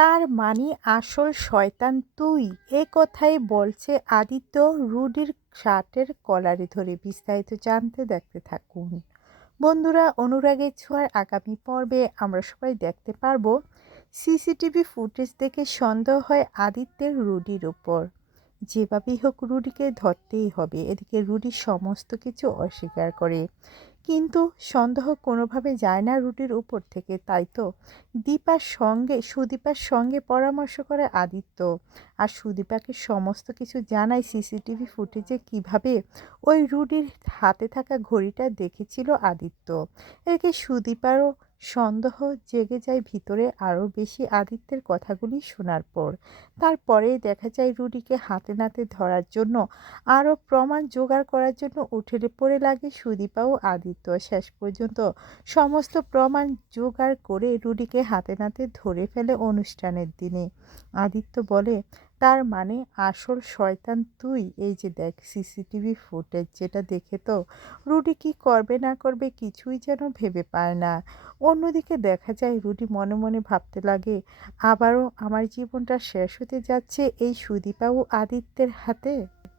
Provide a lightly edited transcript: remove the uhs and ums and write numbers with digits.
তার মানে আসল শয়তান তুই, এ কথাই বলছে আদিত্য রুডির শার্টের কলারে ধরে। বিস্তারিত জানতে দেখতে থাকুন বন্ধুরা। অনুরাগের ছোঁয়ার আগামী পর্বে আমরা সবাই দেখতে পারবো সিসিটিভি ফুটেজ দেখে সন্দেহ হয় আদিত্যের রুডির উপর। যেভাবেই হোক রুডিকে ধরতেই হবে। এদিকে রুডি সমস্ত কিছু অস্বীকার করে, কিন্তু সন্দেহ কোনোভাবে যায় না রুডির উপর থেকে। তাই তো সুদীপার সঙ্গে পরামর্শ করে আদিত্য, আর সুদীপাকে সমস্ত কিছু জানায় সিসিটিভি ফুটেজে কিভাবে ওই রুডির হাতে থাকা ঘড়িটা দেখেছিল আদিত্য। এদিকে সুদীপারও সন্দেহ জেগে যায় ভিতরে আরও বেশি আদিত্যের কথাগুলি শোনার পর। তারপরেই দেখা যায় রুডিকে হাতে নাতে ধরার জন্য, আরও প্রমাণ জোগাড় করার জন্য উঠে পড়ে লাগে সুদীপা ও আদিত্য। শেষ পর্যন্ত সমস্ত প্রমাণ জোগাড় করে রুডিকে হাতে নাতে ধরে ফেলে অনুষ্ঠানের দিনে। আদিত্য বলে, তার মানে আসল শয়তান তুই। এই যে দেখ সিসিটিভি ফুটেজ, যেটা দেখে তো রুডি কি করবে না করবে কিছুই যেন ভেবে পায় না। অন্যদিকে দেখা যায় রুডি মনে মনে ভাবতে লাগে, আবারও আমার জীবনটা শেষ হতে যাচ্ছে এই সুদীপা ও আদিত্যের হাতে।